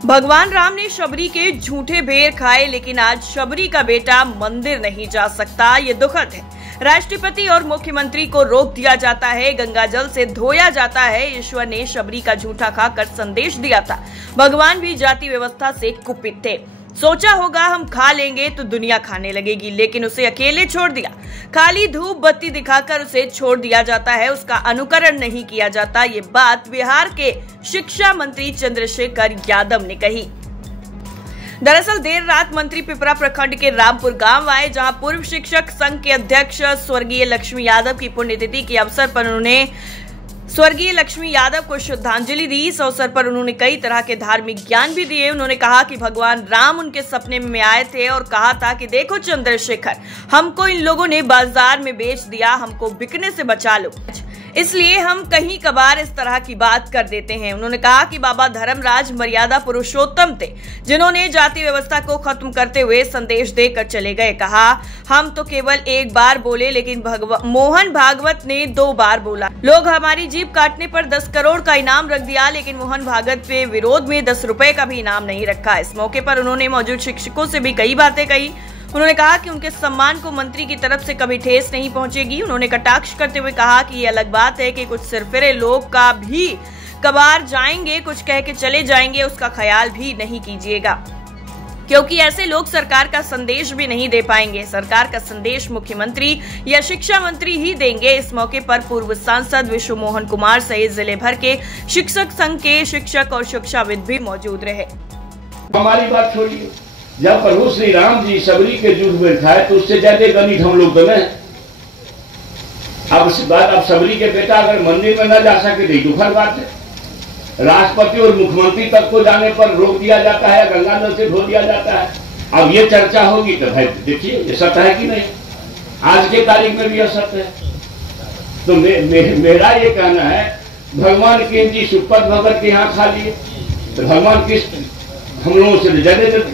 भगवान राम ने शबरी के झूठे बेर खाए, लेकिन आज शबरी का बेटा मंदिर नहीं जा सकता। ये दुखद है। राष्ट्रपति और मुख्यमंत्री को रोक दिया जाता है, गंगा जल से धोया जाता है। ईश्वर ने शबरी का झूठा खाकर संदेश दिया था। भगवान भी जाति व्यवस्था से कुपित थे। सोचा होगा हम खा लेंगे तो दुनिया खाने लगेगी, लेकिन उसे अकेले छोड़ दिया। खाली धूप बत्ती दिखाकर उसे छोड़ दिया जाता है, उसका अनुकरण नहीं किया जाता। ये बात बिहार के शिक्षा मंत्री चंद्रशेखर यादव ने कही। दरअसल देर रात मंत्री पिपरा प्रखंड के रामपुर गांव आए, जहां पूर्व शिक्षक संघ के अध्यक्ष स्वर्गीय लक्ष्मी यादव की पुण्यतिथि के अवसर पर उन्होंने स्वर्गीय लक्ष्मी यादव को श्रद्धांजलि दी। इस अवसर पर उन्होंने कई तरह के धार्मिक ज्ञान भी दिए। उन्होंने कहा कि भगवान राम उनके सपने में आए थे और कहा था कि देखो चंद्रशेखर, हमको इन लोगों ने बाजार में बेच दिया, हमको बिकने से बचा लो, इसलिए हम कहीं कभार इस तरह की बात कर देते हैं। उन्होंने कहा कि बाबा धर्मराज मर्यादा पुरुषोत्तम थे, जिन्होंने जाति व्यवस्था को खत्म करते हुए संदेश देकर चले गए। कहा हम तो केवल एक बार बोले, लेकिन मोहन भागवत ने 2 बार बोला। लोग हमारी जीभ काटने पर 10 करोड़ का इनाम रख दिया, लेकिन मोहन भागवत के विरोध में 10 रुपए का भी इनाम नहीं रखा। इस मौके पर उन्होंने मौजूद शिक्षकों से भी कई बातें कही। उन्होंने कहा कि उनके सम्मान को मंत्री की तरफ से कभी ठेस नहीं पहुंचेगी। उन्होंने कटाक्ष करते हुए कहा कि ये अलग बात है कि कुछ सिरफिरे लोग का भी कबार जाएंगे, कुछ कह के चले जाएंगे, उसका ख्याल भी नहीं कीजिएगा, क्योंकि ऐसे लोग सरकार का संदेश भी नहीं दे पाएंगे। सरकार का संदेश मुख्यमंत्री या शिक्षा मंत्री ही देंगे। इस मौके पर पूर्व सांसद विश्व मोहन कुमार सहित जिले भर के शिक्षक संघ के शिक्षक और शिक्षाविद भी मौजूद रहे। हमारी बात छोड़िए, जब प्रभु श्री राम जी शबरी के झूठ में खाए तो उससे ज्यादा गणित हम लोग बने। अब शबरी के बेटा अगर मंदिर में न जा सके तो दुखद बात है। राष्ट्रपति और मुख्यमंत्री तक को जाने पर रोक दिया जाता है, गंगा जल से धो दिया जाता है। अब ये चर्चा होगी तो भाई देखिए ये सत्य है कि नहीं, आज के तारीख में भी यह सत्य है। तो मेरा ये कहना है, भगवान के जी सुपत भगत के यहाँ खा लिए तो भगवान किस हम लोगों से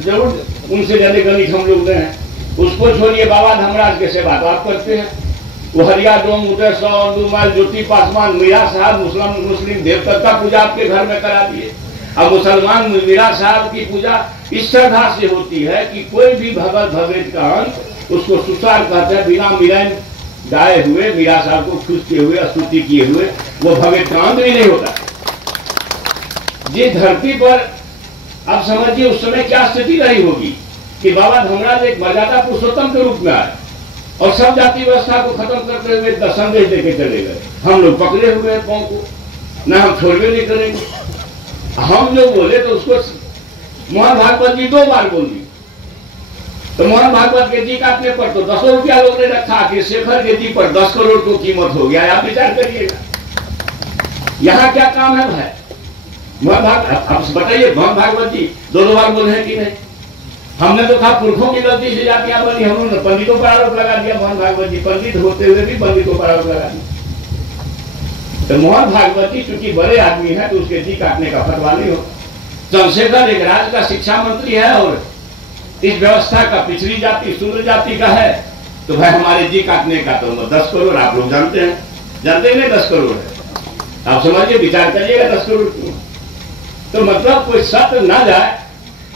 जरूर उनसे ज्यादा गणित हम लोग हैं। उसको छोड़िए, बाबा धर्मराज के सेवा तो आप करते हैं। वो हरिया डोम उदय 100 माइल ज्योति पासवान मीरा साहब मुस्लिम देवता का पूजा आपके घर में करा दिए। अब मुसलमान मीरा साहब की पूजा इस श्रद्धा से होती है कि कोई भी भगत भगत का अंत उसको सुसार कहते हैं, बिना मिलान गाए हुए मीरा साहब को खुश किए हुए स्तुति किए हुए वो भगत का अंत भी नहीं होता। जिस धरती पर अब समझिए उस समय क्या स्थिति रही होगी कि बाबा धर्मराज एक मर्यादा पुरुषोत्तम के रूप में आए और सब जाति व्यवस्था को खत्म करते हुए संदेश देके चले गए। हम लोग पकड़े हुए हैं पांव को, ना हम छोड़वे नहीं करेंगे। हम जो बोले तो उसको मोहन भागवत जी 2 बार बोल दी, तो मोहन भागवत के जी काटने पर तो 10 रुपया लोग ने रखा कि शेखर के जी पर 10 करोड़ को कीमत हो गया। आप विचार करिएगा यहाँ क्या काम है भाई। अब बताइए मोहन भागवत जी 2 बार बोले हैं कि नहीं? हमने तो कहा पुरखों की गलती से जातियां बनी, हमने पंडितों पर आरोप लगा दिया। मोहन भागवत जी पंडित होते हुए भी पंडितों पर आरोप लगा दिया। तो मोहन भागवत जी चूंकि बड़े आदमी है तो उसके जी काटने का फतवा नहीं हो। चंद्रशेखर एक राज्य का शिक्षा मंत्री है और इस व्यवस्था का पिछड़ी जाति शूद्र जाति का है, तो भाई हमारे जी काटने का तो 10 करोड़ आप लोग जानते हैं, जानते नहीं 10 करोड़ है। आप समझिए, विचार करिएगा 10 करोड़। तो मतलब कोई सत्य ना जाए,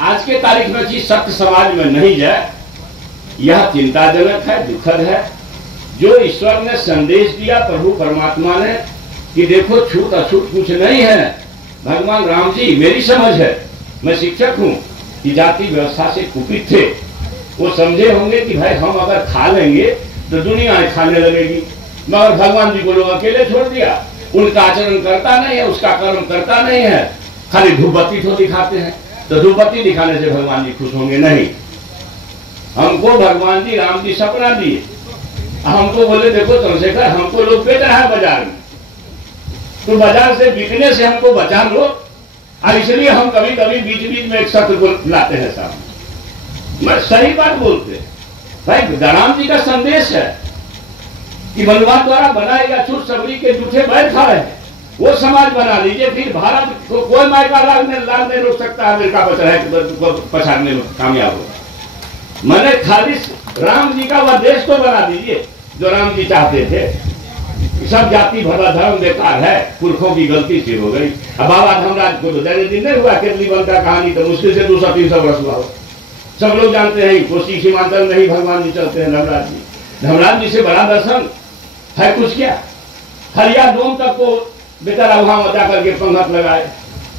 आज के तारीख में चीज सत्य समाज में नहीं जाए, यह चिंताजनक है, दुखद है। जो ईश्वर ने संदेश दिया प्रभु परमात्मा ने कि देखो छूत अछूत कुछ नहीं है। भगवान राम जी, मेरी समझ है, मैं शिक्षक हूं, कि जाति व्यवस्था से कुपित थे। वो समझे होंगे कि भाई हम अगर खा लेंगे तो दुनिया खाने लगेगी, मगर भगवान जी को लोग अकेले छोड़ दिया। उनका आचरण करता नहीं है, उसका कर्म करता नहीं है, खाली धूप बत्ती तो दिखाते हैं। तो धूप बत्ती दिखाने से भगवान जी खुश होंगे? नहीं। हमको भगवान जी राम जी सपना दिए, हमको बोले देखो चंद्रशेखर हमको लोग बेच रहा है बाजार में, तो बाजार से बिकने से हमको बचा लो। और इसलिए हम कभी कभी बीच बीच में एक सत्र को लाते हैं सामने। मैं सही बात बोलते भाई, राम जी का संदेश है कि मनवा द्वारा बनाएगा छूट शबरी के झूठे बैर खा रहे हैं, वो समाज बना लीजिए। फिर भारत को कोई मायका लाल नहीं रोक सकता अमेरिका पछाड़ने में कामयाब हो। मैंने खाली राम जी का वह देश तो बना दीजिए जो राम जी चाहते थे। सब जाति भला धर्म बेकार है, पुरखों की गलती से हो गई। अब बाबा धर्मराज को तो ज्यादा दिन नहीं हुआ, केरली बन का कहानी तो मुश्किल से 200-300 वर्ष हुआ हो। सब लोग जानते हैं कोसी सीमांचल में ही भगवान जी चलते हैं धर्मराज जी। धर्मराज जी से बड़ा दर्शन है कुछ क्या? हरिया डोम तक को बेचारा वहां जा करके पंगत लगाए।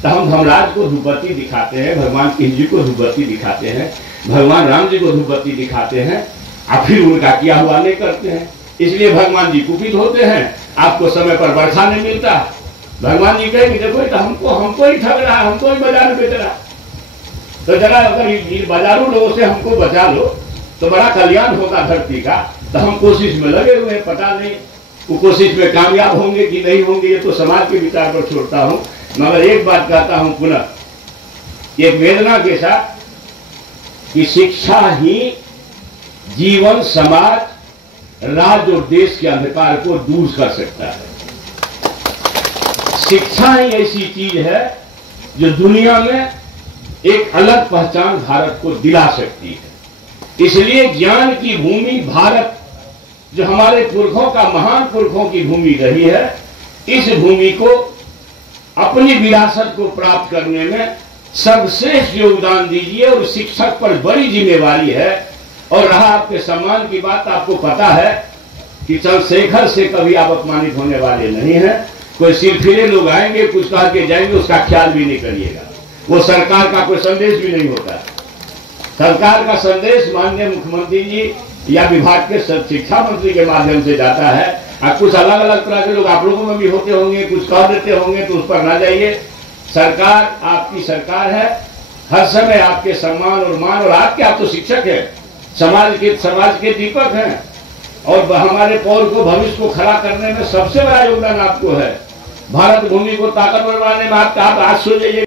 तो हम धर्मराज को धूपबत्ती दिखाते हैं, भगवान कृष्ण जी को धूपबत्ती दिखाते हैं, भगवान राम जी को धूपबत्ती दिखाते हैं, और फिर उनका किया हुआ नहीं करते हैं। इसलिए भगवान जी कुपित होते हैं, आपको समय पर बरखा नहीं मिलता। भगवान जी कहेंगे देखो तो हमको ही ठग रहा है, हमको ही बाजार बेच रहा। तो जरा अगर बाजारू लोगों से हमको बचा लो तो बड़ा कल्याण होगा धरती का। तो हम कोशिश में लगे हुए हैं, पता नहीं वो कोशिश में कामयाब होंगे कि नहीं होंगे, ये तो समाज के विचार पर छोड़ता हूँ। मगर एक बात कहता हूँ पुनः एक वेदना के साथ कि शिक्षा ही जीवन, समाज, राज्य और देश के अंधकार को दूर कर सकता है। शिक्षा ही ऐसी चीज है जो दुनिया में एक अलग पहचान भारत को दिला सकती है। इसलिए ज्ञान की भूमि भारत, जो हमारे पुरखों का, महान पुरखों की भूमि रही है, इस भूमि को अपनी विरासत को प्राप्त करने में सर्वश्रेष्ठ योगदान दीजिए। और शिक्षक पर बड़ी जिम्मेवारी है। और रहा आपके सम्मान की बात, आपको पता है कि चंद्रशेखर से कभी आप अपमानित होने वाले नहीं हैं। कोई सिरफिरे लोग आएंगे, कुछ कह के जाएंगे, उसका ख्याल भी नहीं करिएगा। वो सरकार का कोई संदेश भी नहीं होता। सरकार का संदेश माननीय मुख्यमंत्री जी या विभाग के शिक्षा मंत्री के माध्यम से जाता है। और कुछ अलग अलग तरह के लोग आप लोगों में भी होते होंगे, कुछ कह देते होंगे, तो उस पर ना जाइए। सरकार आपकी सरकार है, हर समय आपके सम्मान और मान, और आपके, आप तो शिक्षक हैं, समाज के दीपक हैं, और हमारे पौर को, भविष्य को खड़ा करने में सबसे बड़ा योगदान आपको है। भारत भूमि को ताकतवर बनाने में आप आज सो जाइए।